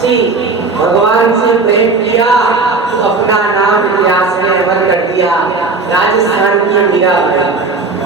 से भगवान से प्रेम किया तो अपना नाम इतिहास में अमर कर दिया। राजस्थान की मीराबाई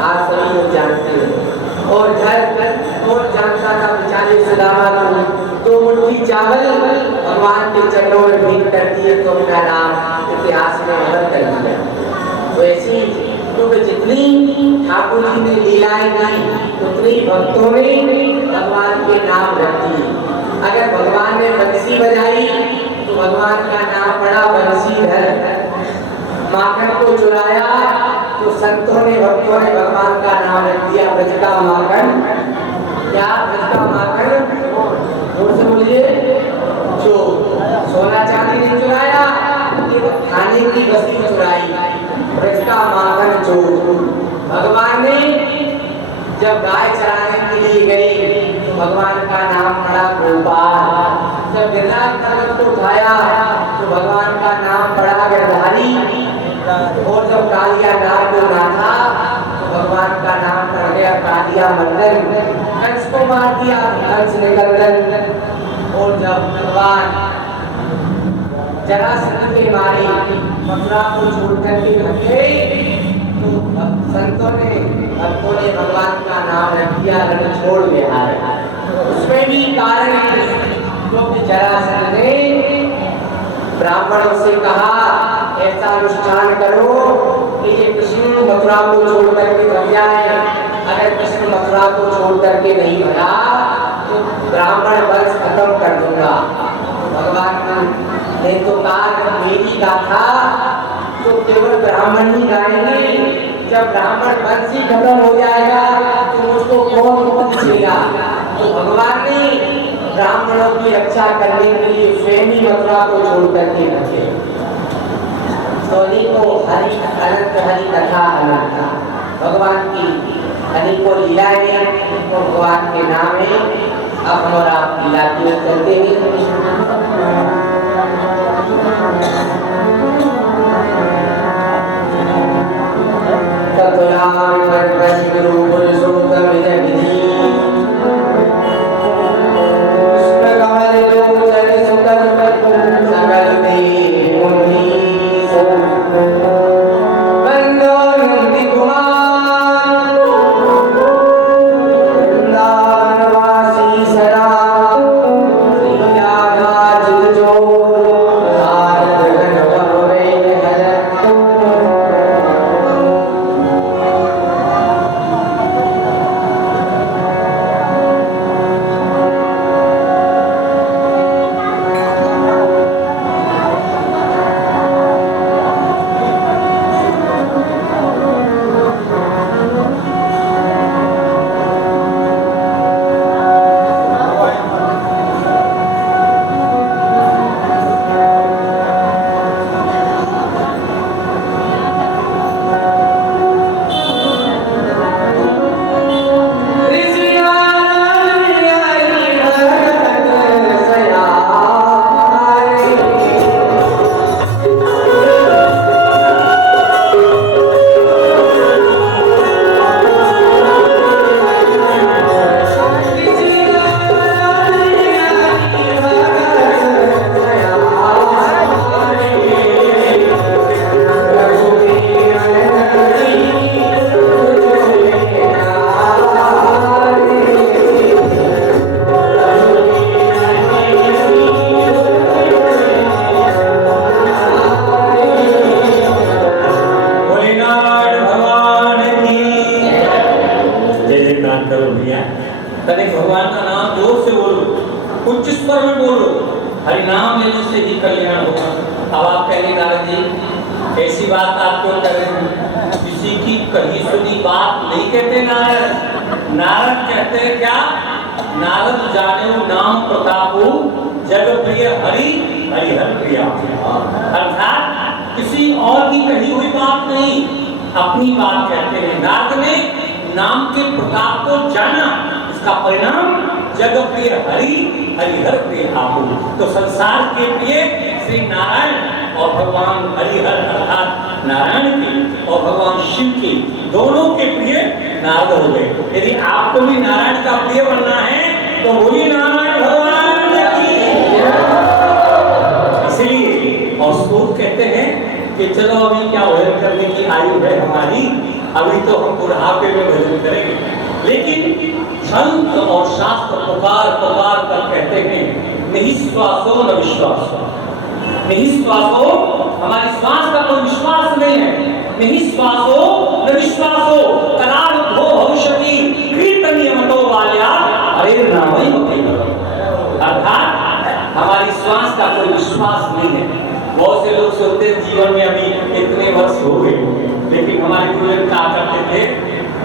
आप सभी लोग जानते हैं। और घर और जानता था बेचारे सुदामा को दो मुट्ठी चावल भगवान के चरणों में भेंट कर दिए तो अपना नाम इतिहास में अमर कर दिया। वैसी तो जितनी ठाकुर जी ने लीलाएं की उतनी भक्तों ने भगवान के नाम रख दिए। अगर भगवान ने बंसी बजाई तो भगवान का नाम पड़ा बंसीधर। माखन को चुराया तो संतों ने भक्तों ने भगवान का नाम रख दिया ब्रज का माखन। क्या ब्रज का माखन? जोर से बोलिए। जो सोना चांदी ने चुराया ये तो खाने की बस्ती चुराई, ब्रज का माखन चोर। भगवान ने जब गाय चराने के लिए गई तो भगवान का नाम पड़ा गोपाल। जब गिरराज पर्वत को उठाया तो भगवान का नाम पड़ा गिरधारी। और जब कालिया नाग को नाथा तो भगवान का नाम पड़ गया कालिया मंडन। कंस को मार दिया कंस निकंदन। और जब भगवान जरासंध के मारी मथुरा को छोड़ करके भागे तो संतों ने भक्तों ने भगवान का नाम रख दिया रणछोड़ बिहार। उसमें भी कारण है क्योंकि जरासंध ने ब्राह्मणों से कहा ऐसा अनुष्ठान करो कि ये कृष्ण मथुरा को छोड़ करके भाग जाए। अगर कृष्ण मथुरा को छोड़ करके नहीं भागा तो ब्राह्मण वंश खत्म कर दूंगा। भगवान ने तो कहा मेरी गाथा तो केवल ब्राह्मण ही गाएंगे। जब ब्राह्मण वंश ही खत्म हो जाएगा तो उसको कौन पूछेगा। तो भगवान ने ब्राह्मणों की रक्षा करने के लिए स्वयं ही मथुरा को छोड़ करके रखे। सोनी को हरि अनंत हरि कथा अनंता भगवान की अनेकों लीलाएं तो भगवान के नाम है। अब हम और आप लीला की ओर चलते हैं। अपनी बात कहते हैं। नारद ने नाम के प्रताप को जाना, इसका परिणाम जग प्रिय हरि हरिहर प्रिय आपू। तो संसार के प्रिय श्री नारायण और भगवान हरिहर अर्थात नारायण के और भगवान शिव के दोनों के प्रिय नारद हो गए। यदि आपको भी नारायण का प्रिय बनना है तो बोलिए नारायण भगवान की। अभी क्या भजन करने की आयु है हमारी, अभी तो हम बुढ़ापे में भजन करेंगे। लेकिन संत और शास्त्र पुकार पुकार कर कहते हैं निःश्वासो न विश्वास। निःश्वासो, हमारी श्वास का कोई विश्वास नहीं है। निःश्वासो न विश्वासो कलारुद्धो भविष्यति कीर्तनीयमतो बाल्या हरे नामैव केवलम्। अर्थात हमारी श्वास का कोई विश्वास नहीं है। बहुत से लोग सोचते हैं जीवन में अभी इतने वर्ष हो गए, लेकिन हमारे गुरुजन कहा करते थे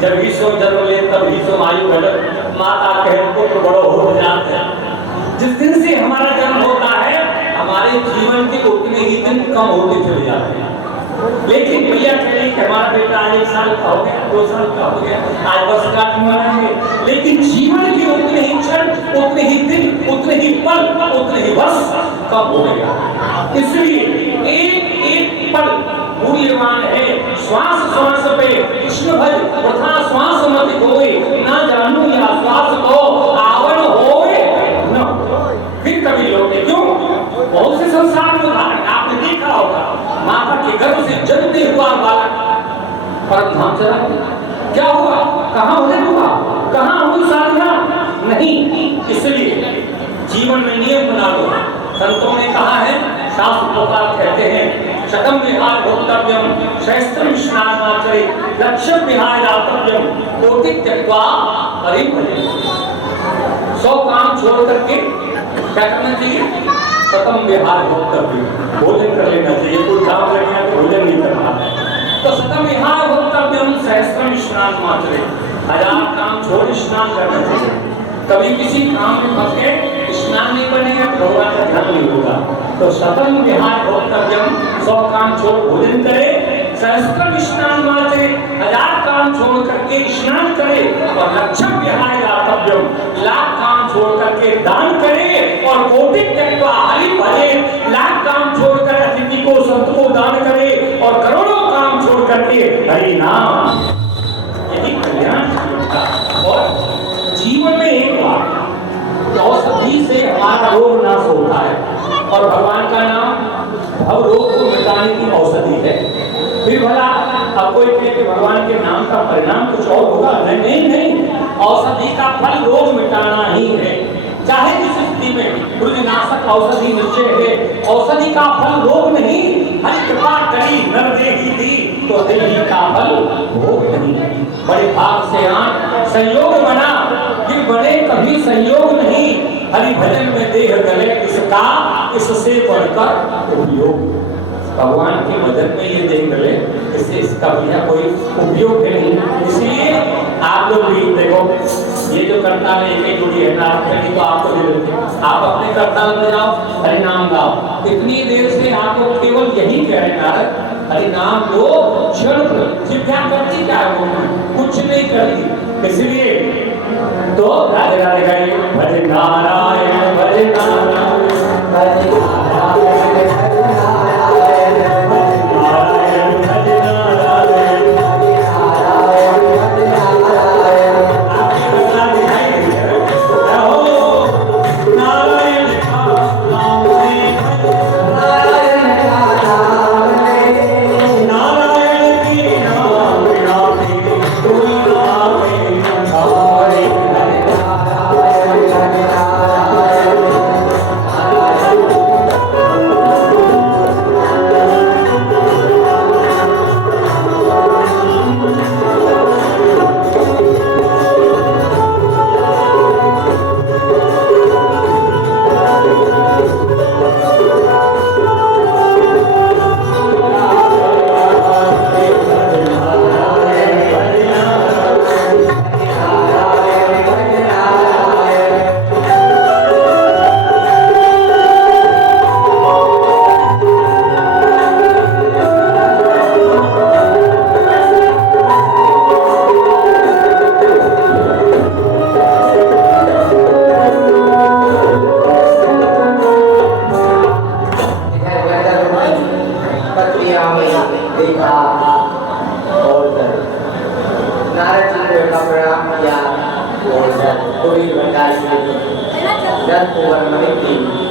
जब ही सो जन्म ले तब ही सो आयु घटक, माता कहे पुत्र बड़ो हो जाते हैं। जिस दिन से हमारा जन्म होता है हमारे जीवन के उतने ही दिन कम होते चले जाते हैं। लेकिन भैया कहें कि हमारा बेटा 1 साल का हो गया, 2 साल का हो गया, आज वर्षगांठ मनाएंगे, लेकिन जीवन के उतने ही क्षण, उतने ही दिन, उतने ही पल, उतने ही वर्ष कम हो गया। इसलिए एक एक पल मूल्यवान है। श्वास श्वास पे कृष्ण भज वृथा श्वास मत होए, ना जानू या श्वास को आवरण होए न। फिर कभी लोग क्यों बहुत से संसार में उदाहरण आपने देखा होगा, माता के गर्भ से जन्मते हुआ बालक परम धाम चला गया, क्या हुआ, कहाँ उदय हुआ, कहाँ हुई साधना नहीं। इसलिए जीवन में नियम बना लो। संतों ने कहा है, शास्त्र प्रकार कहते हैं शतम विहार भोक्तव्यम सहस्त्रम स्नानाचरे लक्ष्यम विहार दातव्यम कोटि त्यक्त्वा हरि भजे। 100 काम छोड़ करके क्या करना चाहिए, शतम विहार भोक्तव्यम, भोजन कर लेना चाहिए। कोई काम लगेगा तो भोजन नहीं करना है, तो शतम विहार भोक्तव्यम सहस्त्रम स्नानाचरे, 1000 काम छोड़ स्नान करना चाहिए। कभी किसी काम में फंस गए, स्नान नहीं बनेगा तो भगवान का ध्यान नहीं होगा। तो शतम विहार भोक्तव्यम, 100 काम छोड़ भोजन करे, सहस्त्रम स्नान मात्रे, 1000 काम छोड़ करके स्नान करे, और लक्षम विहार दातव्यम, 1,00,000 काम छोड़ करके दान करे, और कोटि त्यक्त्वा हरि भजे, 1,00,000 काम छोड़ कर अतिथि को संत को दान करे, और करोड़ों काम छोड़ करके हरि नाम, यही कल्याण होता। और जीवन में एक बार औषधि से हमारा रोग नाश होता है, और भगवान का नाम भव रोग को मिटाने की औषधि है। फिर भला अब कोई कहे कि भगवान के नाम का परिणाम कुछ और होगा, नहीं नहीं, औषधि का फल रोग मिटाना ही है। चाहे किस स्थिति में रुधिनाशक औषधि निश्चय है, औषधि का फल रोग नहीं, हरि कृपा करी नर देही दी, तो देही का फल भोग नहीं। बड़े भाग से आन संयोग बना, ये बड़े कभी संयोग नहीं, हरि भजन में देह गले इसका इससे बढ़कर उपयोग। भगवान के भजन में ये देह गले, इससे इसका भैया कोई उपयोग नहीं। इसलिए आप लोग भी देखो, ये जो करताल एक जुड़ी है ना, तो आपको दे देते, आप अपने करताल में जाओ, हरि नाम गाओ। इतनी देर से आप लोग केवल यही कह रहे हैं हरि नाम लो, क्षण क्या करती, क्या कुछ नहीं करती। इसलिए तो राधे राधे गाइए, भज नारायण भज नारायण भज नारायण भज नारायण भज नारायण भज नारायण भज नारायण। आपकी बता दिखाई रहो नारायण का नाम से, नारायण का नाम ले, नारायण के नाम बिना कोई नाम नहीं। Dan Puan Menteri